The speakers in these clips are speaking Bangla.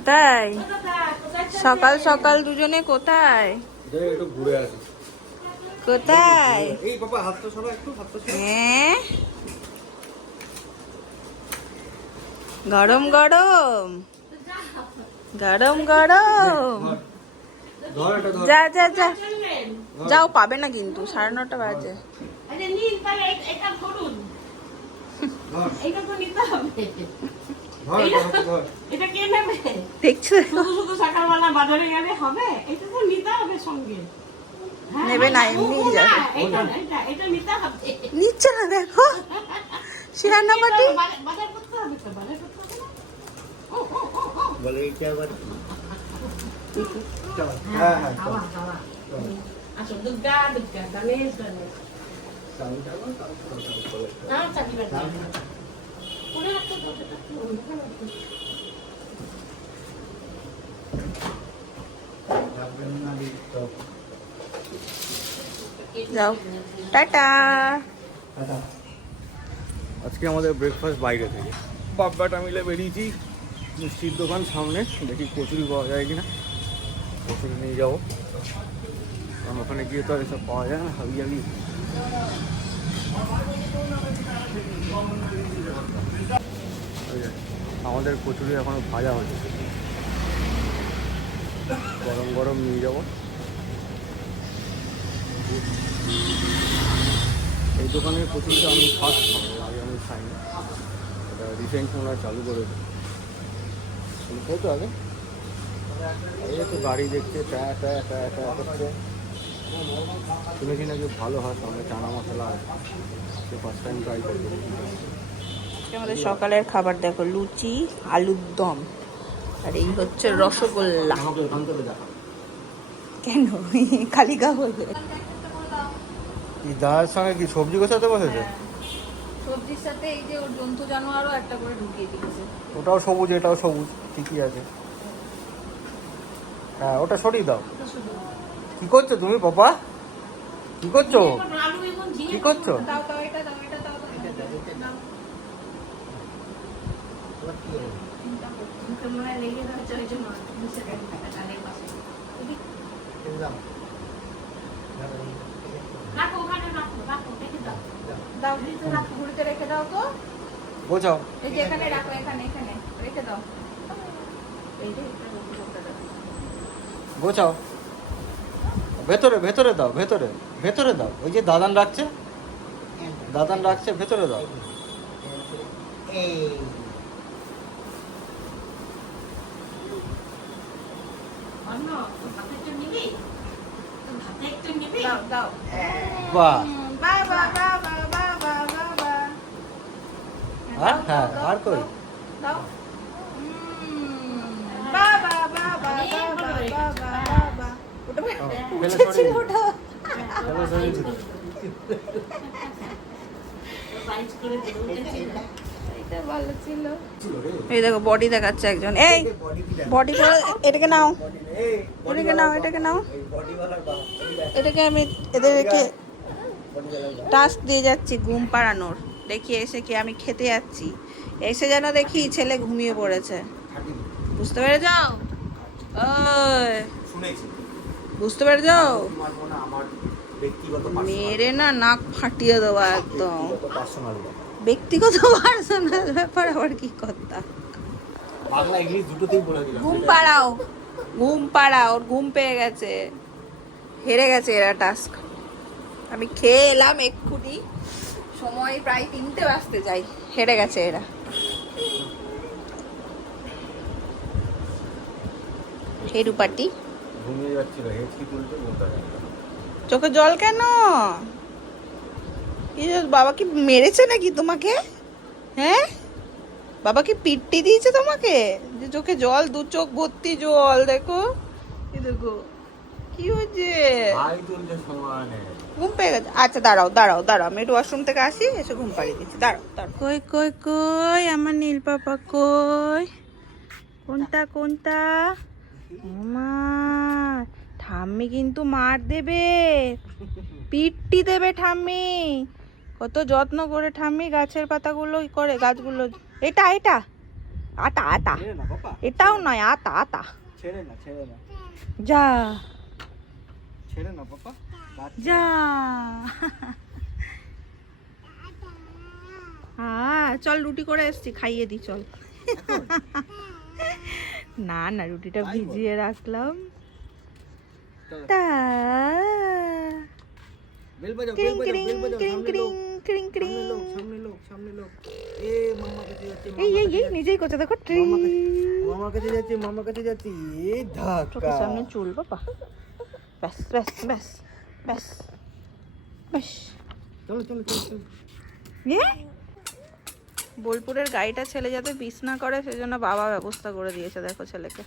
কোথায় সকাল সকাল দুজনে কোথায়? একটু ঘুরে আসি। কোথায়? এই বাবা হাতটা সরা একটু, হাতটা সরা। হ্যাঁ, গরম গরম গরম গরম। ধর এটা ধর। যা যা যা যাও, পাবে না কিন্তু 9:30 বাজে। ধর ধর ধর। দেখছো শুধু সকালবেলা বাজারে গেলে হবে, এটা তো নিতে হবে সঙ্গে। নেবে না, এমনি যাবে। এটা নিতে হবে। নিচ্ছে না, দেখো শিরান্নাবাটি। বাজার করতে হবে তো, বাজার করতে হবে না? বলে এই আবার হ্যাঁ হ্যাঁ খাওয়া খাওয়া। আসো দুর্গা দুর্গা, গণেশ গণেশ। না চাকরি বাকরি না। পুরো একটা দরজাটা অন্ধকার আছে। যাও, টাটা। আজকে আমাদের ব্রেকফাস্ট বাইরে থেকে বাব্বাটা মিলে বেরিয়েছি। মিষ্টির দোকান সামনে, দেখি কচুরি পাওয়া যায় কিনা। কচুরি নিয়ে যাবো, কারণ ওখানে গিয়ে তো আর এসব পাওয়া যায় না, হাবি হাবি। আমাদের কচুরি এখনো ভাজা হচ্ছে, গরম গরম নিয়ে যাবো। এই দোকানের কচুরিটা আমি ফার্স্ট খাবো, আগে আমি খাইনি। এটা রিসেন্ট মনে হয় চালু করেছে। তুমি খেয়েছো আগে? এই তো গাড়ি দেখছে, ট্যা ট্যা ট্যা ট্যা করছে। শুনেছি নাকি ভালো হয়, সঙ্গে চানা মশলা আছে। সে ফার্স্ট টাইম ট্রাই করবে। আমাদের সকালের খাবার দেখো, লুচি আলুর দম, আর এই হচ্ছে রসগোল্লা। আমাকে ওখান থেকে দেখা। কেন খালি গা হয়ে কি দাদার সঙ্গে কি সবজি গোছাতে বসেছে? সবজির সাথে এই যে ওর জন্তু জানোয়ারও একটা করে ঢুকিয়ে দিয়েছে। ওটাও সবুজ, এটাও সবুজ, ঠিকই আছে। হ্যাঁ, ওটা সরিয়ে দাও। কি করছো তুমি বাবা? কি করছো? কি করছো? দাও দাও, এটা দাও, এটা দাও, এটা দাও। মুখে মনে হয় লেগে রয়েছে, ওই জন্য মুছে দেন ডালের পাশে। রাখো ওখানে, রাখো রাখো, রেখে দাও। দাও, ঘুরিতে রাখো, ঘুরিতে রেখে দাও তো। বোঝাও। এই যে এখানে রাখো, এখানে এখানে রেখে দাও। এই যে এটা রসগোল্লাটা দাও। গোছাও। ভেতরে ভেতরে দাও, ভেতরে ভেতরে দাও। ওই যে দাদান রাখছে, দাদান রাখছে, ভেতরে দাও। অন্য ভাতে একটু নিবি, ভাতে একটু নিবি। দাও দাও। বাহ। বাহ বাহ বাহ বাহ বাহ বাহ বাহ বাহ। হ্যাঁ হ্যাঁ, আর কই? দাও। বাহ বাহ বাহ বাহ বাহ বাহ বাহ বাহ। ওটা উঠেছিল ওটা। সাইজ করে দেবো, উঠেছিল। এটা ভালো ছিল। এই দেখো বডি দেখাচ্ছে একজন। এই বডি করে এটাকে নাও, এটাকে নাও, এটাকে নাও। এটাকে আমি এদেরকে টাস্ক দিয়ে যাচ্ছি ঘুম পাড়ানোর। দেখি এসে কি আমি খেতে যাচ্ছি, এসে যেন দেখি ছেলে ঘুমিয়ে পড়েছে। বুঝতে পেরে যাও? ওই শুনেছি। বুঝতে পেরে যাও? মারবো না, আমার ব্যক্তিগত মেরে না নাক ফাটিয়ে দেবো একদম। পার্সোনাল ব্যক্তিগত পার্সোনাল ব্যাপার আবার কি কথা? বাংলা ইংলিশ দুটোতেই বলে দিলাম। ঘুম পাড়াও, ঘুম পাড়াও, ওর ঘুম পেয়ে গেছে। হেরে গেছে এরা টাস্ক। আমি খেয়ে এলাম এক্ষুনি, সময় প্রায় 3টে বাজতে যাই। হেরে গেছে এরা। হে রূপাটি, ঘুমিয়ে যাচ্ছিল, হেঁচকি তুলতে বলতে হবে। চোখে জল কেন? বাবা কি মেরেছে নাকি তোমাকে? হ্যাঁ, বাবা কি পিট্টি দিয়েছে তোমাকে যে চোখে জল, 2 চোখ ভর্তি জল? দেখো, এই দেখো কি হয়েছে। ভাই তুলতে সময় নেই। ঘুম পেয়ে গেছে। আচ্ছা দাঁড়াও দাঁড়াও দাঁড়াও, আমি একটু ওয়াশরুম থেকে আসি, এসে ঘুম পাড়িয়ে দিচ্ছি। দাঁড়াও দাঁড়াও। কই কই কই আমার নীল পাপা কই? কোনটা কোনটা? ওমা, ঠাম্মি কিন্তু মার দেবে, পিট্টি দেবে ঠাম্মি। কত যত্ন করে ঠাম্মি গাছের পাতাগুলো করে, গাছগুলো। এটা এটা আটা আটা, ছেড়ে না বাবা, এটাও নয়, আটা আটা। ছেড়ে না, ছেড়ে না, যা ছেড়ে না বাবা, যা। চল রুটি করে এসছি, খাইয়ে দি চল। না না, রুটিটা ভিজিয়ে রাখলাম। তা বেল বাজাও, ক্রিং বেল ক্রিং বাজাও, ক্রিং সামনে লোক, ক্রিং ক্রিং সামনে ক্রিং। লোক, সামনে লোক, সামনে লোক। এ মামা কাছে যাচ্ছে, এই এই এই নিজেই করছে দেখো, ট্রিং। মামার কাছে যাচ্ছে, মামার কাছে যাচ্ছে। এ চোখের ধাক্কা। সামনে চুল বাবা। ব্যাস ব্যাস ব্যাস ব্যাস ব্যাস। চলো চলো চলো চলো। বোলপুরের গাড়িটা ছেলে যাতে মিস না করে সেজন্য বাবা ব্যবস্থা করে দিয়েছে দেখো ছেলেকে,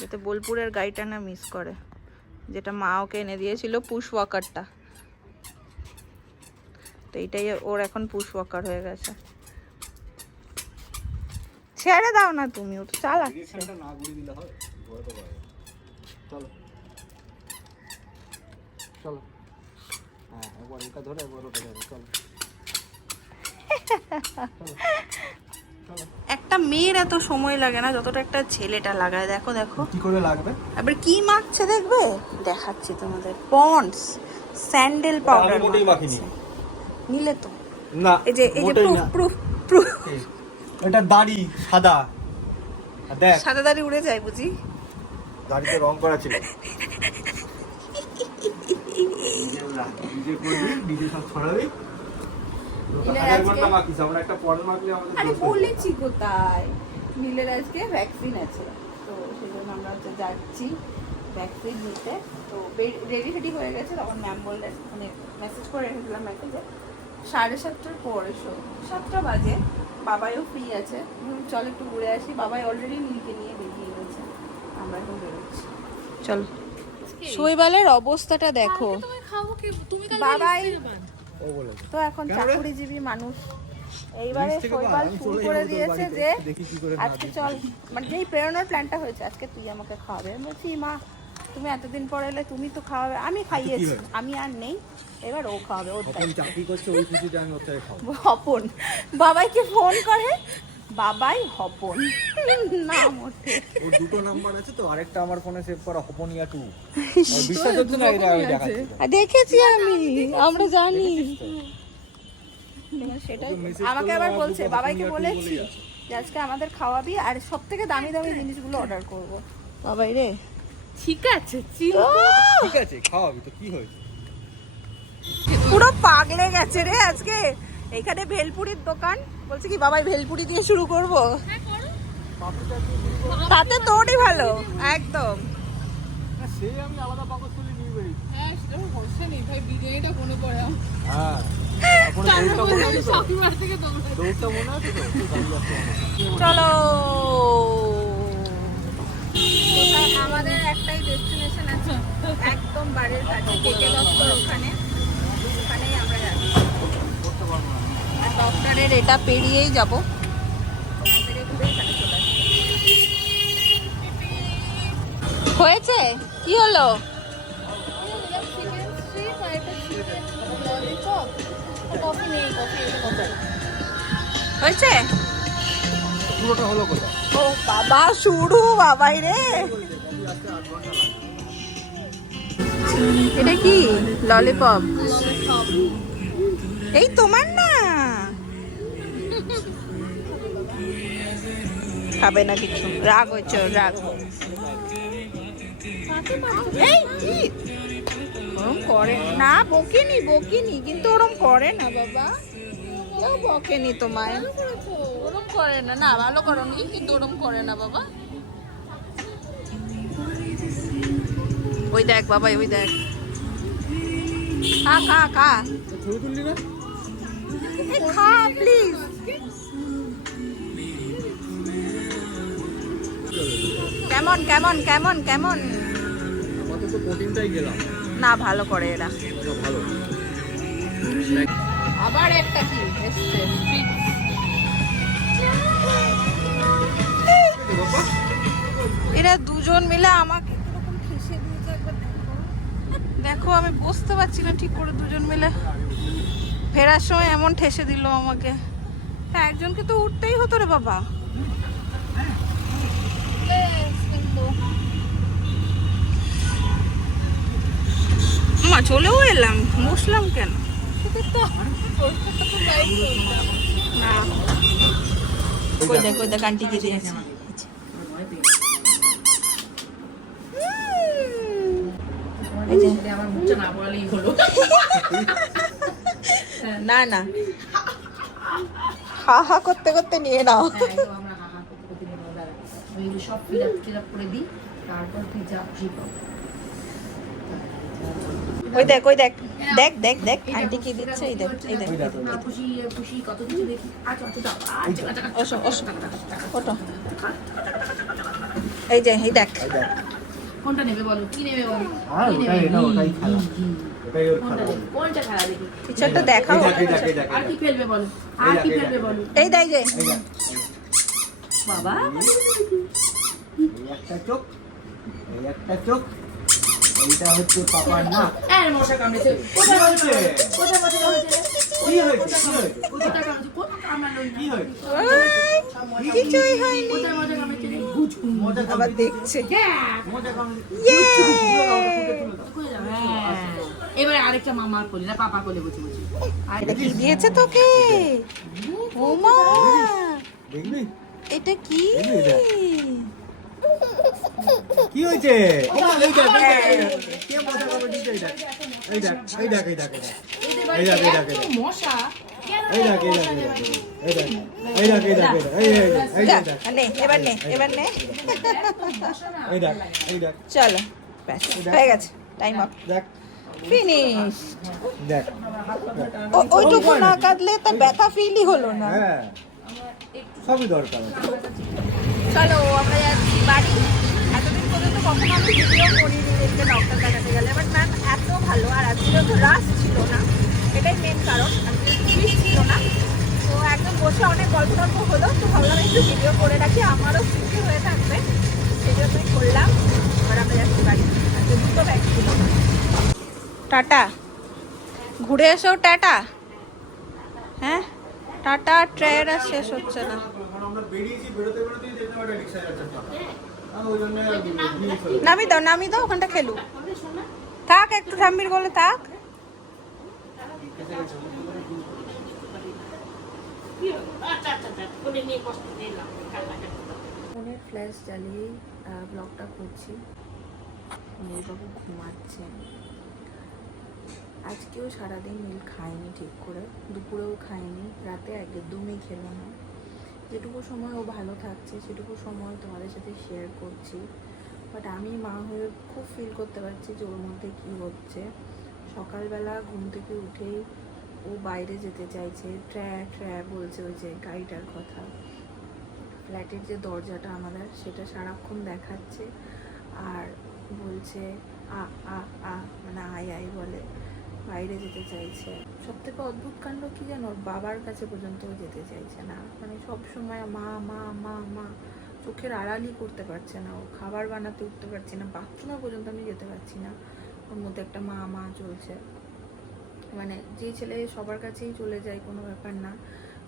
যাতে বোলপুরের গাড়িটা না মিস করে, যেটা মা ওকে এনে দিয়েছিল পুশ ওয়াকারটা। তো এইটাই ওর এখন পুশ ওয়াকার হয়ে গেছে। ছেড়ে দাও না তুমি, ও তো চালাচ্ছে। ডিরেকশনটা না ঘুরিয়ে দিলে হয়, ঘোরা তো পারে। চলো চলো, হ্যাঁ একবার এটা ধরে একবার ওটা ধরে, চলো একটা মেয়ের এত সময় লাগে না যতটা একটা ছেলেটা লাগায়। দেখো দেখো কি করে লাগবে? এবার কি মাখছে দেখবে, দেখাচ্ছি তোমাদের। পন্ডস স্যান্ডেল পাউডার আমি মোটেই মাখিনি। নিলে তো না, এই যে মোটেই প্রুফ না। Proof proof. এটা দাড়ি সাদা, আর দেখ সাদা দাড়ি উড়ে যায় বুঝি। দাড়িতে রং করা ছিল। নিজে করবি, নিজে সব ছড়াবি। নীলের আজকে- আমরা একটা পড়া মাখলে আমাদের আরে দোষ হবে। বলেছি কোথায়, নীলের আজকে ভ্যাকসিন আছে, তো সেই জন্য আমরা হচ্ছে যাচ্ছি ভ্যাকসিন নিতে। তো রেডি ফেডি হয়ে গেছে, তখন ম্যাম বললেন, মানে মেসেজ করে রেখেছিলাম মেসেজে 7:30টার পর এসো। 7টা বাজে, বাবাইও ফ্রি আছে, চল একটু ঘুরে আসি। বাবাই অলরেডি নীলকে নিয়ে বেরিয়ে গেছে, আমরা এখন বেরোচ্ছি। চলো, শৈবালের অবস্থাটা দেখো। তুমি খাবো কি? তুমি কাল বাবাই ও বলে তো এখন কেন রে? চাকরিজীবী মানুষ, এইবারে নিচ থেকে শৈবাল বাড়ি, আমি শুরু চলে করে যাবো তোর দিয়েছে বাড়িতে, যে দেখি কি করে না আজকে দিই। চল, মানে যেই প্রেরণার প্ল্যানটা হয়েছে আজকে তুই আমাকে খাওয়াবে। আমি বলছি মা তুমি এতদিন পর এলে, তুমি তো খাওয়াবে। আমি খাইয়েছি, হয়েছে? আমি আর নেই, এবার ও খাওয়াবে। ওর তখন চাকরি করছে, ওই খুশিতে আমি ওর থেকে খাবো। হপন বাবাইকে ফোন করে, বাবাই হপন নাম ওঠে। ওর দুটো নাম্বার আছে তো, আরেকটা আমার ফোনে সেভ করা হপনিয়া 2। বিশ্বাস হচ্ছে না, এটা আমি দেখাচ্ছি। দেখেছি আমি, আমরা জানি। সেটাই ওকে message আমাকে করলে আবার আমার বলছে, দুটো বাবাইকে হপনিয়া 2 বলেছি বলেই আছে। যে আজকে আমাদের খাওয়াবি, আর সব থেকে দামি দামি জিনিসগুলো অর্ডার করবো। বাবাই রে, ঠিক আছে, চিল। ঠিক আছে, খাওয়াবি তো, কি হয়েছে? পুরো পাগলে গেছে রে আজকে। এখানে ভেলপুরির দোকান, বলছে কি বাবাই ভেলপুরি দিয়ে শুরু করব, তাতে তোরই ভালো একদম। না, সে আমি আলাদা পাকস তুলে নিয়ে বেরিয়েছি। হ্যাঁ, সেটা ভরসা নেই ভাই, বিরিয়ানিটা মনে পড়ে আমার। হ্যাঁ, এখন দৌড়টা মনে আছে তো? শাকিবার থেকে দৌড়াই। দৌড়টা মনে আছে তো? দাঁড়িয়ে আছে আমার। চলো, কোথায় আমাদের একটাই ডেস্টিনেশন আছে, একদম বাড়ির কাছে কেকে দপ্তর, ওখানে ওখানেই আমরা যাচ্ছি। আর দপ্তরের এটা পেরিয়েই যাবো, ওখান থেকে ঘুরে এখানে চলে আসবো। হয়েছে কি হলো? হয়েছে? পুরোটা হলো কোথায়? ও বাবা, শুরু বাবাই রে। এটা কি ললিপপ? এই তোমার না, খাবে না কিছু, রাগ হয়েছে ওর, রাগ। এই কি ওরম করে না, বকিনি বকিনি, কিন্তু ওরম করে না বাবা, কেউ বকেনি তোমায়, ওরম করে না। না ভালো করনি, কিন্তু ওরম করে না বাবা। ওই দেখ বাবাই, ওই দেখ, খা খা খা, ছবি তুললি না? এই খা প্লিজ। কেমন কেমন কেমন কেমন? আমাদের তো প্রোটিনটাই গেলাম না ভালো করে এরা। তো ভালো। আবার একটা কি এসছে, এরা দুজন মিলে আমাকে কিরকম ঠেসে দিয়েছে একবার দেখো। দেখো আমি বুঝতে পারছি না ঠিক করে, দুজন মিলে ফেরার সময় এমন ঠেসে দিল আমাকে। তা একজনকে তো উঠতেই হতো রে বাবা। চলেও এলাম, বসলাম কেন? না, কই দেখ আন্টি কি দিয়েছে। এই যে আমার মুখটা না পড়ালেই হলো। না না, হা হা করতে করতে নিয়ে নাও। হ্যাঁ, তো আমরা হা হা করতে করতে নেবো, দাঁড়া। আমি এগুলো সব fill up করে দিই, তারপর তুই যা খুশি কর। ওই দেখ আন্টি কি দিচ্ছে। এই দেখ খুশি খুশি কত কিছু দেখি। আচ্ছা আচ্ছা দাও, আচ্ছা আচ্ছা ওসো ওটো। এই যে এই দেখ, কোনটা নেবে বলো, কি নেবে বলো, আর কি ওটাই, নেবে? ওটাই খেলা। ওটাই ওর কোনটা খেলা। নেবে? কোনটা খেলা দেখি? কিছু একটা দেখাও। আর কি ফেলবে বলো, আর কি ফেলবে বলো। এই দেখ যে বাবা এই একটা চোখ, এই একটা চোখ, এইটা হচ্ছে পাপার নাক। এই মশা কামড়েছে। কোথায় হয়েছে? কোথায় মশা কামড়েছে? কি হয়েছে? কি হয়েছে? কোথায় কামড়েছে? কোথায় কামড়ালো? কি হয়েছে? কিছুই হয়নি। কোথায় মশা কামড়েছে রে? গুজ গুজ। মজা আবার কামড়ে- দেখছে। মজা কামড়ে- ইয়ে! তুলে দাও, ওটা ফুটে তুলে দাও। কোথায় যাবে? হ্যাঁ। এবারে আরেকটা মামার কোলে না পাপা কোলে বসে বসে। এটা কি দিয়েছে তোকে? ওমা, দেখবি? এটা কি? দেখবি এটা? কি হয়েছে? কে মজা কামড়ে দিয়েছে? এই দেখ, এই দেখ, এই দেখ, এই দেখ, এই দেখ। এদের এই দেখ, এই দেখ, বাড়িতে এই এত দেখ। মশা কেন এই দেখ, এই দেখ, মশা এই দেবে? দেখ, এই দেখ, এই দেখ, এই দেখ, এই দেখ, এই যা, দেখ, নে এবার নে মশা না এই দেখ, এই দেখ, চলো, ব্যাস হয়ে গেছে, টাইম আপ, দেখ, ফিনিশ। দেখ। ওইটুকু না কাটলে তো ব্যথা ফিলই হলো না। হ্যাঁ, সবই দরকার আছে। চলো আমরা যাচ্ছি বাড়ি। এতদিন পর্যন্ত কখনো আমি ভিডিও করিনি দেখতে ডক্টর দেখাতে গেলে, বাট ম্যাম এত ভালো, আর আজকে তো রাশ ছিল না, এটাই মেন কারণ, আজকে ফিস ছিল না, তো একদম বসে অনেক গল্প টল্প হলো, তো ভাবলাম একটু ভিডিও করে রাখি, আমারও স্মৃতি হয়ে থাকবে, সেই জন্যই করলাম। এবার আমরা যাচ্ছি বাড়ি, আজকে দুটো ব্যাগ ছিল। টাটা, ঘুরে এসো টাটা। হ্যাঁ টাটা, ট্রেন আর শেষ হচ্ছে না। আমরা বেরিয়েছি, বেরোতে বেরোতেই দেখলাম একটা রিক্সা যাচ্ছে। ওই জন্য নামি দাও ওখানটা খেলু থাক, একটু ঠাম্মির বলে থাক। ফোনের ফ্ল্যাশ জ্বালিয়ে ব্লগটা করছি। নীলবাবু ঘুমাচ্ছেন, আজকেও সারাদিন নীল খায়নি ঠিক করে, দুপুরেও খায়নি, রাতে একদমই খেলো না। যেটুকু সময় ও ভালো থাকছে সেটুকু সময় তোমাদের সাথে শেয়ার করছি, বাট আমি মা হয়ে খুব ফিল করতে পারছি যে ওর মধ্যে কী হচ্ছে। সকালবেলা ঘুম থেকে উঠেই ও বাইরে যেতে চাইছে, ট্র্যা বলছে, ওই যে গাড়িটার কথা, ফ্ল্যাটের যে দরজাটা আমাদের সেটা সারাক্ষণ দেখাচ্ছে, আর বলছে আ আ আ মানে আই বলে, বাইরে যেতে চাইছে। সব থেকে অদ্ভুত কাণ্ড কি জানো, ওর বাবার কাছে পর্যন্ত যেতে চাইছে না, মানে সব সময় মা মা মা মা, চোখের আড়ালই করতে পারছে না, ও খাবার বানাতে উঠতে পারছি না, বাথরুমে পর্যন্ত আমি যেতে পারছি না, ওর মধ্যে একটা মা মা চলছে। মানে যে ছেলে সবার কাছেই চলে যায় কোনো ব্যাপার না,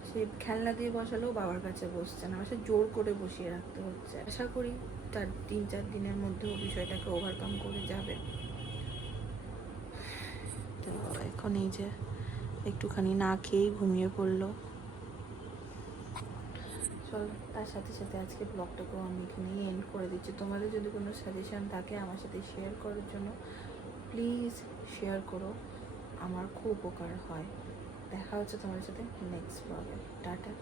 সে খেলনা দিয়ে বসালেও বাবার কাছে বসছে না, সে জোর করে বসিয়ে রাখতে হচ্ছে। আশা করি 3-4 দিনের মধ্যে ও বিষয়টাকে ওভারকাম করে যাবে। তো এখন এই যে একটুখানি না খেয়েই ঘুমিয়ে পড়লো। চলো, তার সাথে সাথে আজকে ব্লগটাকেও আমি এখানেই এন্ড করে দিচ্ছি। তোমাদের যদি কোনো সাজেশন থাকে আমার সাথে শেয়ার করার জন্য প্লিজ শেয়ার করো, আমার খুব উপকার হয়। দেখা হচ্ছে তোমাদের সাথে নেক্সট ব্লগে। টাটা।